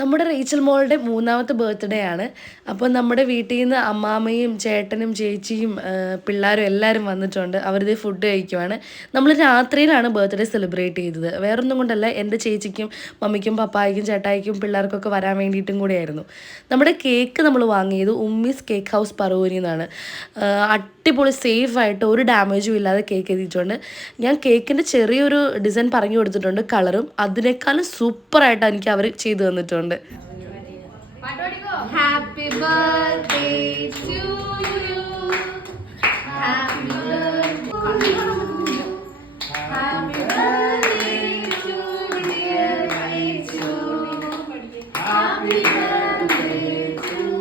നമ്മുടെ റേച്ചൽ മോളുടെ 3ാമത്തെ ബർത്ത്ഡേ ആണ്. അപ്പോൾ നമ്മുടെ വീട്ടിൽ നിന്ന് അമ്മാമ്മയും ചേട്ടനും ചേച്ചിയും പിള്ളേരും എല്ലാവരും വന്നിട്ടുണ്ട്. അവരിത് ഫുഡ് കഴിക്കുവാണ്. നമ്മൾ രാത്രിയിലാണ് ബർത്ത്ഡേ സെലിബ്രേറ്റ് ചെയ്തത്. വേറൊന്നും കൊണ്ടല്ല, എൻ്റെ ചേച്ചിക്കും മമ്മിക്കും പപ്പായ്ക്കും ചേട്ടായിക്കും പിള്ളേർക്കൊക്കെ വരാൻ വേണ്ടിയിട്ടും കൂടിയായിരുന്നു. നമ്മുടെ കേക്ക് നമ്മൾ വാങ്ങിയത് ഉമ്മീസ് കേക്ക് ഹൗസ് പറവൂരിൽ നിന്നാണ്. അടിപൊളി സേഫായിട്ട് ഒരു ഡാമേജും ഇല്ലാതെ കേക്ക് എത്തിയിട്ടുണ്ട്. ഞാൻ കേക്കിൻ്റെ ചെറിയൊരു ഡിസൈൻ പറഞ്ഞു കൊടുത്തിട്ടുണ്ട്, കളറും. അതിനേക്കാളും സൂപ്പറായിട്ട് എനിക്ക് അവർ ചെയ്തു തന്നിട്ടുണ്ട്. Happy birthday to you. Happy birthday. Happy birthday to dear Rachel. Happy birthday to you.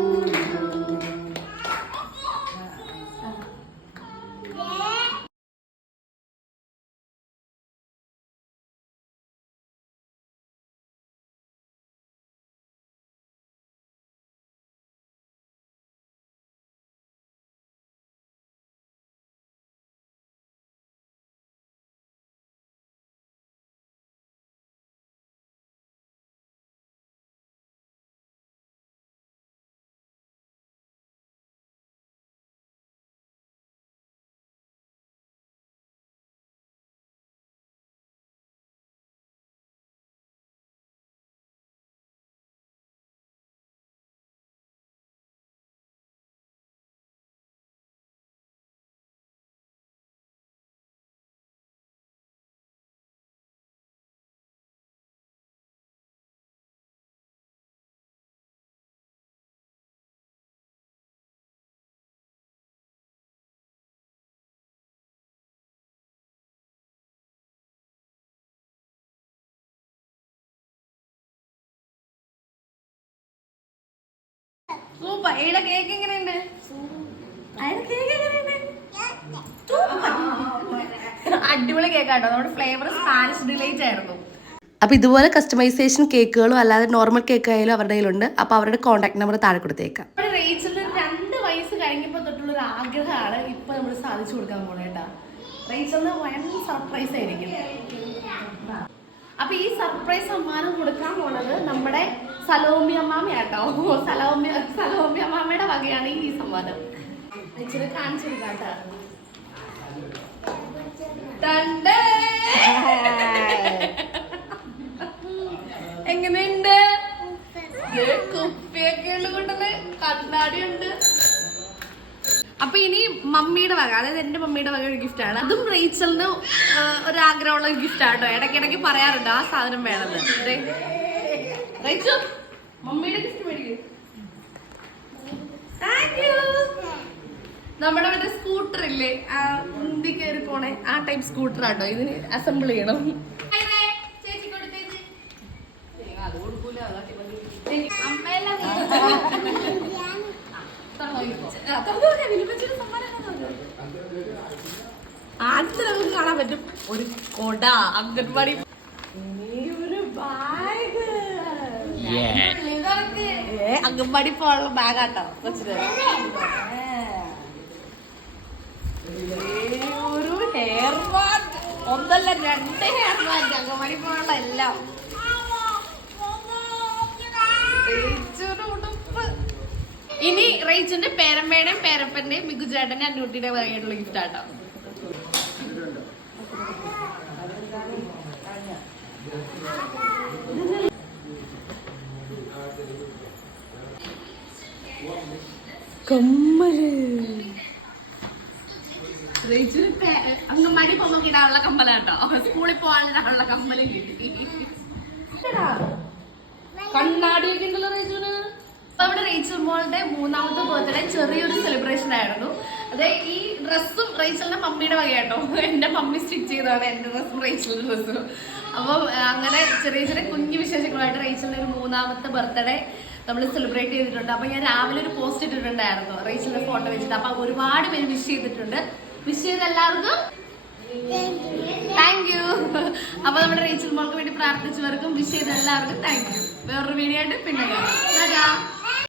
Super. ഏടെ കേക്ക് എങ്ങനെയുണ്ട്? അടിപൊളി കേക്കാട്ടോ. നമ്മുടെ ഫ്ലേവർ സ്പാനിഷ് ഡിലൈറ്റ് ആയിരുന്നു. അപ്പോൾ ഇതുപോലെ കസ്റ്റമൈസേഷൻ കേക്കുകളും അല്ലാതെ നോർമൽ കേക്ക് ആയാലും അവരുടെ കയ്യിലുണ്ട്. അപ്പോൾ അവരുടെ കോൺടാക്ട് നമ്പർ താഴെ കൊടുത്തേക്കാം. റേച്ചലിന് 2 വയസ്സ് കഴിഞ്ഞപ്പോൾ തൊട്ടുള്ളൊരു ആഗ്രഹമാണ് ഇപ്പൊ നമ്മൾ സാധിച്ചു കൊടുക്കാൻ പോണേട്ടാ. റേച്ചലിന് ഭയങ്കര സർപ്രൈസ് ആയിരിക്കും. അപ്പൊ ഈ സർപ്രൈസ് സമ്മാനം കൊടുക്കാൻ പോണത് നമ്മുടെ സലോമി അമ്മാമയാട്ടോ. സലോമി അമ്മാമയുടെ വകയാണ് ഈ സമ്മാനം. റേച്ചല് കാണിച്ചു കൊടുക്കാട്ടോ. എങ്ങനെയുണ്ട്? കുപ്പിയൊക്കെ ഉണ്ട്, കൊണ്ടല്ലേ കണ്ണാടി ഉണ്ട്. അപ്പൊ ഇനി മമ്മിയുടെ വക, അതായത് എന്റെ മമ്മിയുടെ വക ഒരു ഗിഫ്റ്റ് ആണ്. അതും റേച്ചലിന് ഒരാഗ്രഹമുള്ള ഗിഫ്റ്റ് ആട്ടോ. ഇടയ്ക്കിടയ്ക്ക് പറയാറുണ്ട് ആ സാധനം വേണമെന്ന്. റേച്ചൽ മമ്മിയുടെ ഗിഫ്റ്റ് മേടിക്കും. നമ്മുടെ മറ്റേ സ്കൂട്ടർ ഇല്ലേ, മുന്തി കയറി പോണേ, ആ ടൈപ്പ് സ്കൂട്ടർ ആട്ടോ. ഇതിന് അസംബിൾ ചെയ്യണം. അത് കൊടുക്കൂല. ആദ്യത്തെ നമുക്ക് കാണാൻ പറ്റും ഒരു കൊട, അംഗൻവാടി, ഒരു ബാഗ്. അംഗൻവാടി പോകാനുള്ള ബാഗാട്ടോ കൊച്ചിന്. ഒരു ഹെയർ ബാൻഡ്, 1 അല്ല 2 ഹെയർ ബാൻഡ്, അംഗൻവാടി പോകാനുള്ള എല്ലാം. ഇനി റേച്ചിന്റെ പേരമ്മയുടെയും പേരപ്പന്റെയും മികുചേട്ടന്റെ അന്നൂട്ടിയുടെ വകയായിട്ടുള്ള ഗിഫ്റ്റ് ആട്ടോ. കമ്മല് റേച്ചിന് അങ്കമാടി പോകുമ്പോ ഇടാനുള്ള കമ്മലാട്ടോ. സ്കൂളിൽ പോകാനുള്ള കമ്മലും കിട്ടി. കണ്ണാടിയൊക്കെ ഉണ്ടല്ലോ റേച്ചിന്. നമ്മുടെ റേച്ചൽ മോളുടെ 3ാമത്തെ ബർത്ത്ഡേ ചെറിയൊരു സെലിബ്രേഷൻ ആയിരുന്നു. അതെ, ഈ ഡ്രസ്സും റേച്ചലിന്റെ മമ്മിയുടെ വകയാട്ടോ. എന്റെ മമ്മി സ്റ്റിച്ച് ചെയ്തതാണ് എന്റെ ഡ്രസ്സും റേച്ചലിന്റെ ഡ്രസ്സും. അപ്പം അങ്ങനെ ചെറിയ ചെറിയ കുഞ്ഞു വിശേഷങ്ങളായിട്ട് റേച്ചലിന്റെ ഒരു 3ാമത്തെ ബർത്ത്ഡേ നമ്മൾ സെലിബ്രേറ്റ് ചെയ്തിട്ടുണ്ട്. അപ്പൊ ഞാൻ രാവിലെ ഒരു പോസ്റ്റ് ഇട്ടിട്ടുണ്ടായിരുന്നു റേച്ചലിന്റെ ഫോട്ടോ വെച്ചിട്ട്. അപ്പൊ ഒരുപാട് പേര് വിഷ് ചെയ്തിട്ടുണ്ട്. വിഷ് ചെയ്ത എല്ലാവർക്കും താങ്ക് യു. അപ്പൊ നമ്മുടെ റേച്ചൽ മോൾക്ക് വേണ്ടി പ്രാർത്ഥിച്ചവർക്കും വിഷ് ചെയ്ത എല്ലാവർക്കും താങ്ക് യു. വേറൊരു വീഡിയോ ആയിട്ട് പിന്നെ കാണാം.